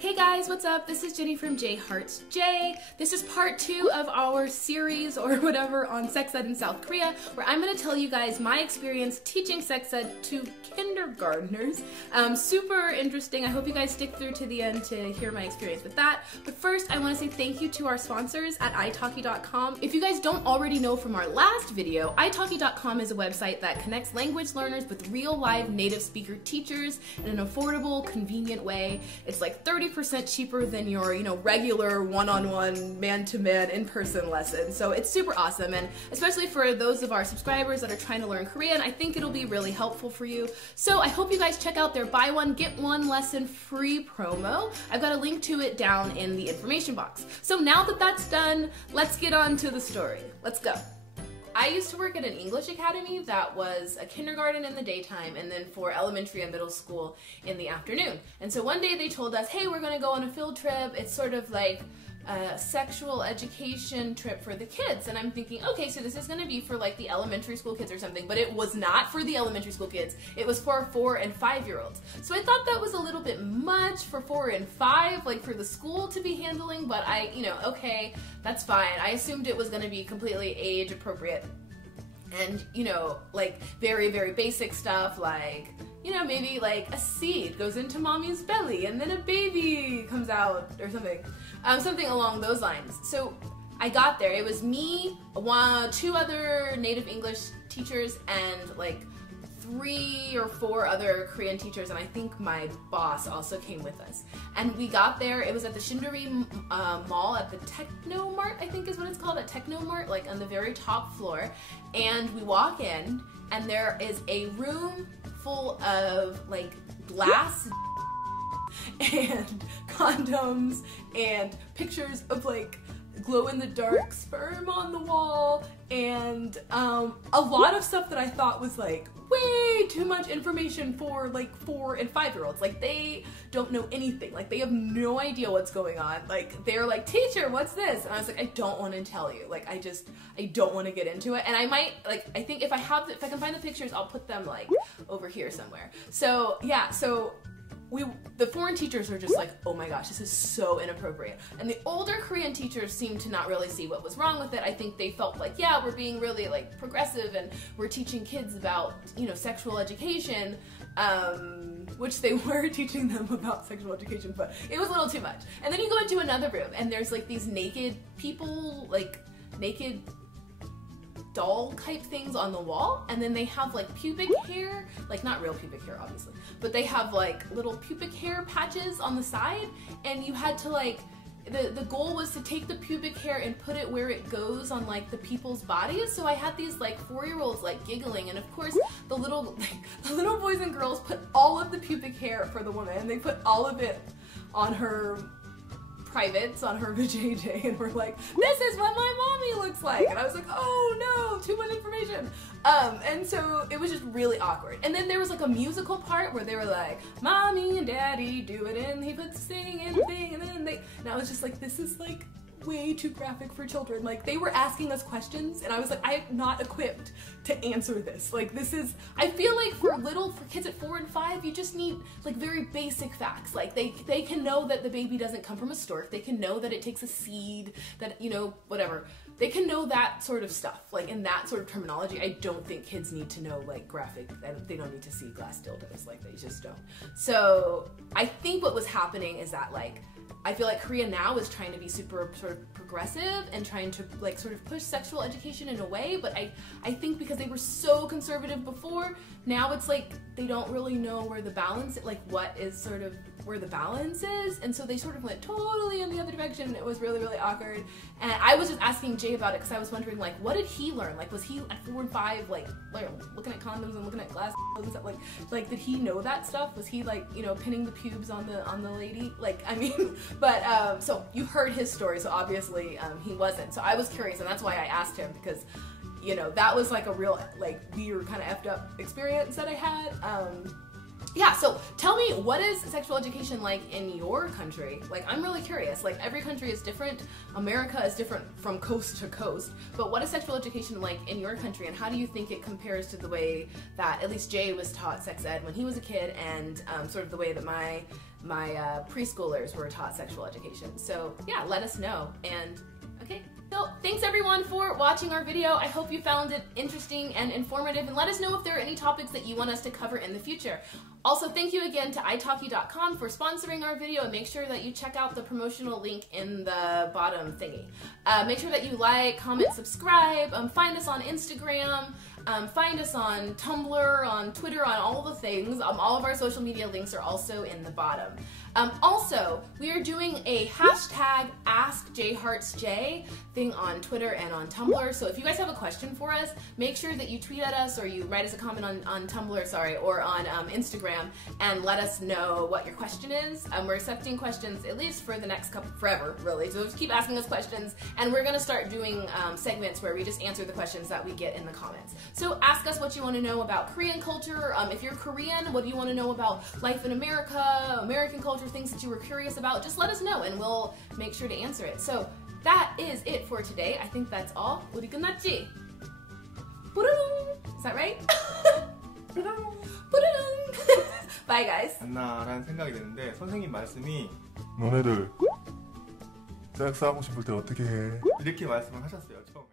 Hey guys, what's up? This is Jenny from jheartsjae. This is part 2 of our series or whatever on sex ed in South Korea, where I'm going to tell you guys my experience teaching sex ed to kindergartners. Super interesting. I hope you guys stick through to the end to hear my experience with that. But first, I want to say thank you to our sponsors at italki.com. If you guys don't already know from our last video, italki.com is a website that connects language learners with real live native speaker teachers in an affordable, convenient way. It's like 30% cheaper than your, regular one-on-one, man-to-man, in-person lesson. So it's super awesome, and especially for those of our subscribers that are trying to learn Korean, I think it'll be really helpful for you. So I hope you guys check out their buy one, get one lesson free promo. I've got a link to it down in the information box. So now that that's done, let's get on to the story. Let's go. I used to work at an English academy that was a kindergarten in the daytime and then for elementary and middle school in the afternoon. And so one day they told us, hey, we're going to go on a field trip. It's sort of like a sexual education trip for the kids. And I'm thinking, okay, so this is going to be for like the elementary school kids or something, but it was not for the elementary school kids. It was for 4 and 5-year-olds. So I thought that was a little bit much for 4 and 5, like for the school to be handling, but okay, that's fine. I assumed it was going to be completely age appropriate and, like very, very basic stuff like, maybe like a seed goes into mommy's belly and then a baby comes out or something. Something along those lines. So I got there. It was me, 2 other native English teachers, and like 3 or 4 other Korean teachers, and I think my boss also came with us. And we got there, it was at the Shindori Mall at the Techno Mart, I think is what it's called, a Techno Mart, like on the very top floor. And we walk in, and there is a room full of like glass and condoms and pictures of like glow-in-the-dark sperm on the wall and a lot of stuff that I thought was like way too much information for like 4 and 5-year-olds. Like they don't know anything. Like they have no idea what's going on. Like they're like, teacher, what's this? And I was like, I don't want to tell you. Like I don't want to get into it. And I might, like, I think if I can find the pictures, I'll put them like over here somewhere. So yeah, so the foreign teachers are just like, oh my gosh, this is so inappropriate. And the older Korean teachers seemed to not really see what was wrong with it. I think they felt like, yeah, we're being really like progressive and we're teaching kids about, sexual education, which they were teaching them about sexual education, but it was a little too much. And then you go into another room and there's like these naked people, like naked doll type things on the wall, and then they have like pubic hair, like not real pubic hair obviously, but they have like little pubic hair patches on the side, and you had to like, the goal was to take the pubic hair and put it where it goes on like the people's bodies. So I had these like 4-year-olds like giggling, and of course the little boys and girls put all of the pubic hair for the woman, and they put all of it on her privates, on her vajayjay, and we're like, this is what my mommy looks like. And I was like, oh no, too much information. And so it was just really awkward. And then there was like a musical part where they were like, mommy and daddy do it, and he puts thing in thing, and then and I was just like, this is like way too graphic for children. Like they were asking us questions and I was like, I'm not equipped to answer this. Like this is, I feel like for kids at 4 and 5, you just need like very basic facts. Like they can know that the baby doesn't come from a stork. They can know that it takes a seed, that, whatever. They can know that sort of stuff, like in that sort of terminology. I don't think kids need to know like graphic, they don't need to see glass dildos, like they just don't. So I think what was happening is that like, I feel like Korea now is trying to be super sort of progressive and trying to like sort of push sexual education in a way, but I think because they were so conservative before, now it's like they don't really know where the balance, like what is sort of where the balance is, and so they sort of went totally in the other direction, and it was really, really awkward. And I was just asking Jay about it because I was wondering like, what did he learn? Like was he at 4 and 5 like looking at condoms and looking at glass and stuff, like did he know that stuff? Was he like pinning the pubes on the lady? Like I mean, but so you heard his story, so obviously he wasn't. So I was curious, and that's why I asked him, because that was like a real like weird kind of effed up experience that I had. Yeah, so tell me, what is sexual education like in your country? Like, I'm really curious. Like, every country is different. America is different from coast to coast. But what is sexual education like in your country, and how do you think it compares to the way that at least Jay was taught sex ed when he was a kid, and sort of the way that my my preschoolers were taught sexual education. So yeah, let us know. And okay. So thanks everyone for watching our video. I hope you found it interesting and informative, and let us know if there are any topics that you want us to cover in the future. Also, thank you again to italki.com for sponsoring our video, and make sure that you check out the promotional link in the bottom thingy. Make sure that you like, comment, subscribe, find us on Instagram, find us on Tumblr, on Twitter, on all the things. All of our social media links are also in the bottom. Also, we are doing a hashtag #AskJheartsjae thing on Twitter and on Tumblr. So if you guys have a question for us, make sure that you tweet at us or you write us a comment on Tumblr, sorry, or on Instagram, and let us know what your question is. We're accepting questions at least for the next forever, really. So just keep asking us questions, and we're gonna start doing segments where we just answer the questions that we get in the comments. So ask us what you want to know about Korean culture. If you're Korean, what do you want to know about life in America, American culture, things that you were curious about? Just let us know and we'll make sure to answer it. So that is it for today. I think that's all. 우리 끝났지? Is that right? Bye guys. 안나라는 생각이 드는데 선생님 말씀이 너네들 섹스 하고 싶을 때 어떻게 해? 이렇게 말씀을 하셨어요 처음에.